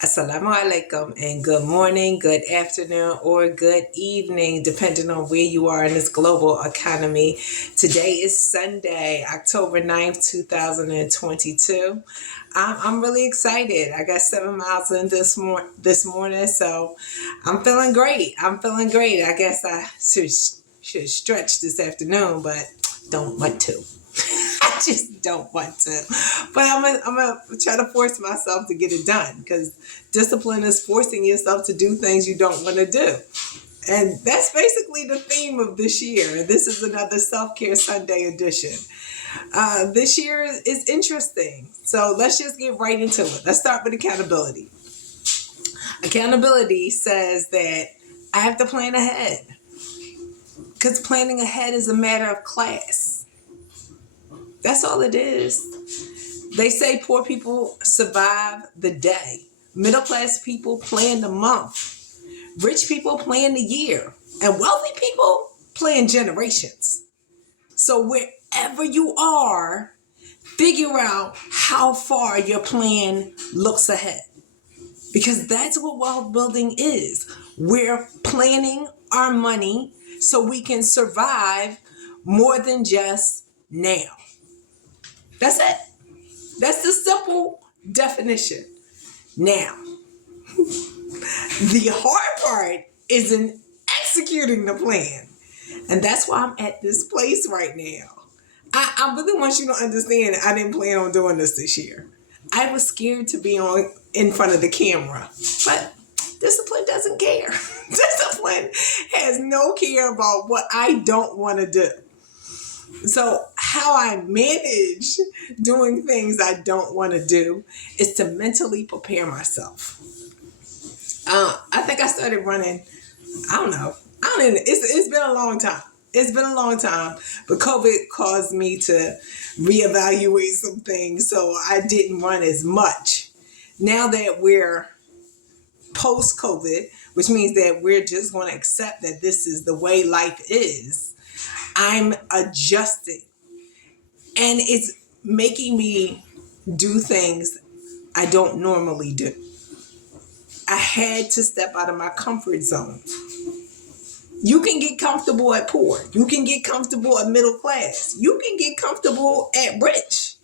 Assalamu alaikum and good morning, good afternoon, or good evening, depending on where you are in this global economy. Today is Sunday, October 9th, 2022. I'm really excited. I got 7 miles in this morning, so I'm feeling great. I guess I should stretch this afternoon, but don't want to. I just don't want to. But I'm gonna try to force myself to get it done because discipline is forcing yourself to do things you don't want to do. And that's basically the theme of this year. This is another Self-Care Sunday edition. This year is interesting. So let's just get right into it. Let's start with accountability. Accountability says that I have to plan ahead because planning ahead is a matter of class. That's all it is. They say poor people survive the day. Middle class people plan the month. Rich people plan the year. And wealthy people plan generations. So wherever you are, figure out how far your plan looks ahead. Because that's what wealth building is. We're planning our money so we can survive more than just now. That's it. That's the simple definition. Now, the hard part is in executing the plan. And that's why I'm at this place right now. I really want you to understand I didn't plan on doing this year. I was scared to be in front of the camera. But discipline doesn't care. Discipline has no care about what I don't want to do. So how I manage doing things I don't want to do is to mentally prepare myself. I think I started running, I don't know. It's been a long time. It's been a long time, but COVID caused me to reevaluate some things, so I didn't run as much. Now that we're post-COVID, which means that we're just going to accept that this is the way life is, I'm adjusting. And it's making me do things I don't normally do. I had to step out of my comfort zone. You can get comfortable at poor. You can get comfortable at middle class. You can get comfortable at rich.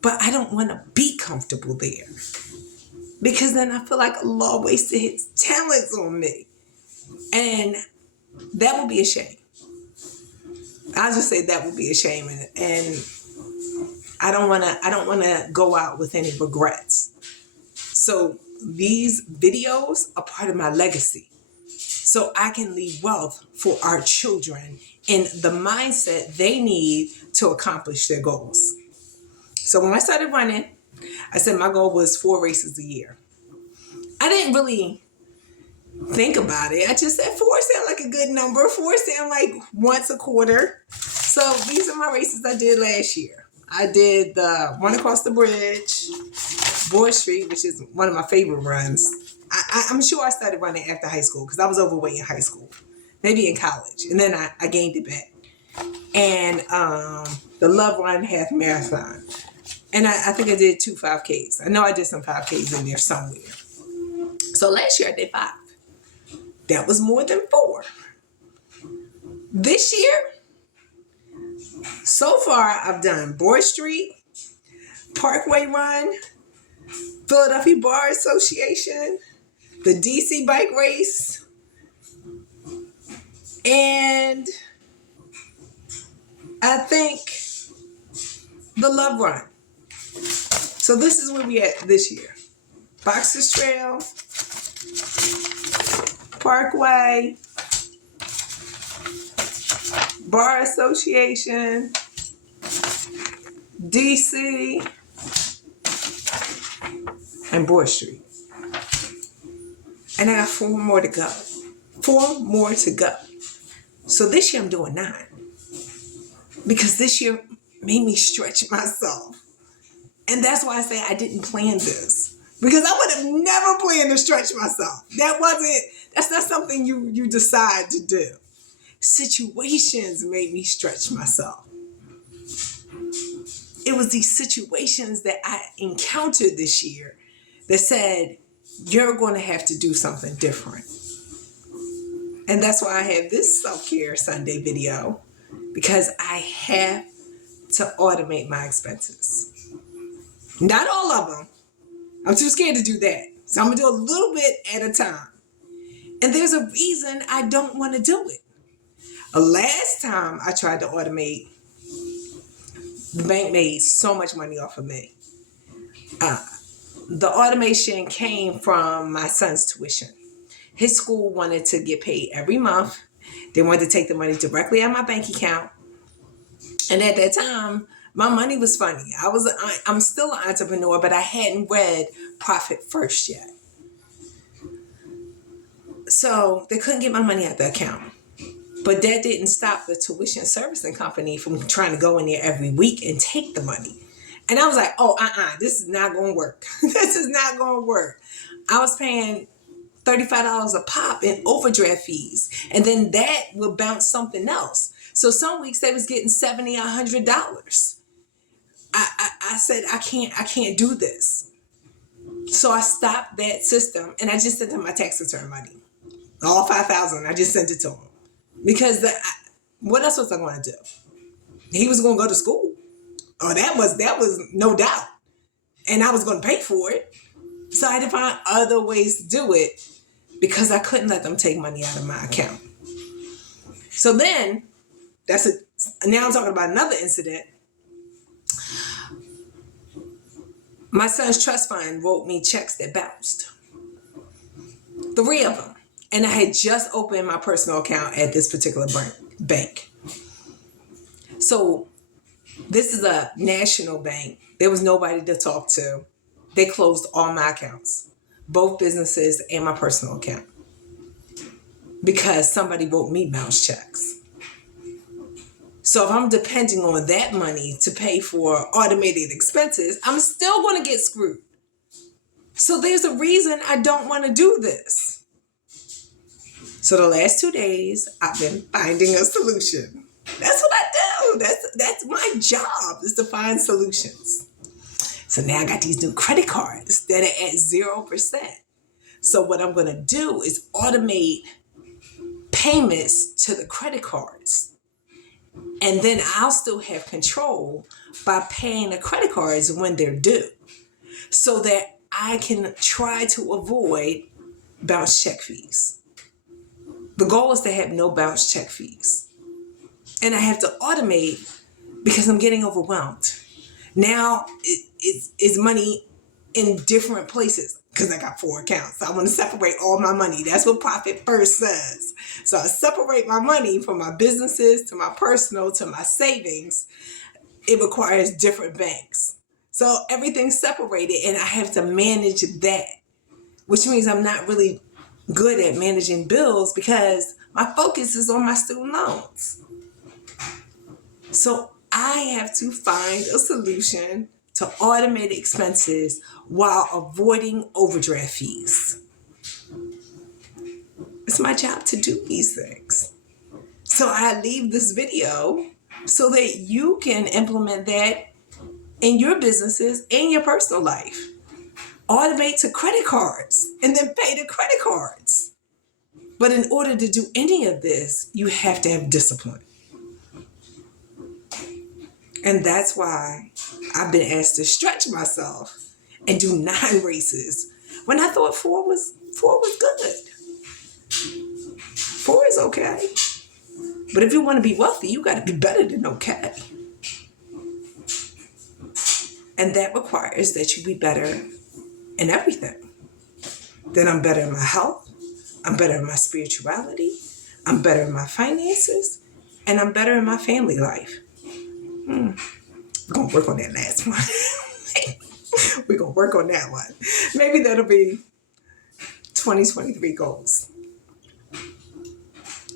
But I don't want to be comfortable there. Because then I feel like Allah wasted his talents on me. And that would be a shame. I'll just say that would be a shame. And I don't want to go out with any regrets. So these videos are part of my legacy. So I can leave wealth for our children and the mindset they need to accomplish their goals. So when I started running, I said my goal was 4 races a year. I didn't really think about it. I just said 4 sound like a good number. 4 sound like once a quarter. So these are my races I did last year. I did the Run Across the Bridge, Broad Street, which is one of my favorite runs. I'm sure I started running after high school because I was overweight in high school, maybe in college, and then I gained it back. And the Love Run Half Marathon, and I think I did 2 5Ks. I know I did some 5Ks in there somewhere. So last year I did 5. That was more than 4. This year, so far I've done Broad Street, Parkway Run, Philadelphia Bar Association, the DC Bike Race, and I think the Love Run. So this is where we at this year. Boxers Trail, Parkway, Bar Association, DC, and Broad Street. And I got 4 more to go. 4 more to go. So this year I'm doing 9. Because this year made me stretch myself. And that's why I say I didn't plan this. Because I would have never planned to stretch myself. That's not something you decide to do. Situations made me stretch myself. It was these situations that I encountered this year that said, you're going to have to do something different. And that's why I have this Self-Care Sunday video, because I have to automate my expenses. Not all of them. I'm too scared to do that. So I'm going to do a little bit at a time. And there's a reason I don't want to do it. Last time I tried to automate, the bank made so much money off of me. The automation came from my son's tuition. His school wanted to get paid every month. They wanted to take the money directly out of my bank account. And at that time, my money was funny. I'm still an entrepreneur, but I hadn't read Profit First yet. So they couldn't get my money out of the account. But that didn't stop the tuition servicing company from trying to go in there every week and take the money. And I was like, this is not going to work. This is not going to work. I was paying $35 a pop in overdraft fees. And then that would bounce something else. So some weeks they was getting $70, $100. I said, I can't do this. So I stopped that system and I just sent him my tax return money. All $5,000, I just sent it to him. Because what else was I going to do? He was going to go to school. Oh, that was no doubt. And I was going to pay for it. So I had to find other ways to do it because I couldn't let them take money out of my account. So then, now I'm talking about another incident. My son's trust fund wrote me checks that bounced. 3 of them. And I had just opened my personal account at this particular bank. So this is a national bank. There was nobody to talk to. They closed all my accounts, both businesses and my personal account, because somebody wrote me bounce checks. So if I'm depending on that money to pay for automated expenses, I'm still going to get screwed. So there's a reason I don't want to do this. So the last 2 days, I've been finding a solution. That's what I do. That's my job, is to find solutions. So now I got these new credit cards that are at 0%. So what I'm going to do is automate payments to the credit cards. And then I'll still have control by paying the credit cards when they're due, so that I can try to avoid bounce check fees. The goal is to have no bounce check fees. And I have to automate because I'm getting overwhelmed. Now it's money in different places because I got 4 accounts. So I want to separate all my money. That's what Profit First says. So I separate my money from my businesses to my personal to my savings. It requires different banks. So everything's separated and I have to manage that, which means I'm not really good at managing bills because my focus is on my student loans. So I have to find a solution to automate expenses while avoiding overdraft fees. It's my job to do these things. So I leave this video so that you can implement that in your businesses and your personal life. Automate to credit cards and then pay the credit cards. But in order to do any of this, you have to have discipline. And that's why I've been asked to stretch myself and do 9 races when I thought 4 was good. 4 is okay. But if you want to be wealthy, you got to be better than okay. And that requires that you be better in everything. Then I'm better in my health. I'm better in my spirituality. I'm better in my finances. And I'm better in my family life. We're going to work on that last one. We're going to work on that one. Maybe that'll be 2023 goals.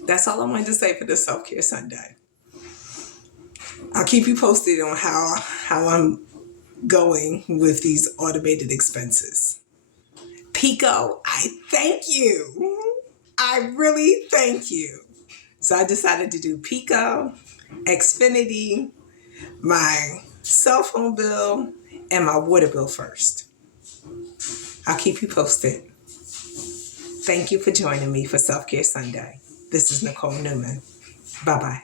That's all I wanted to say for this Self-Care Sunday. I'll keep you posted on how I'm going with these automated expenses. Pico, I thank you. I really thank you. So I decided to do Pico, Xfinity, my cell phone bill, and my water bill first. I'll keep you posted. Thank you for joining me for Self Care Sunday. This is Nicole Newman. Bye bye.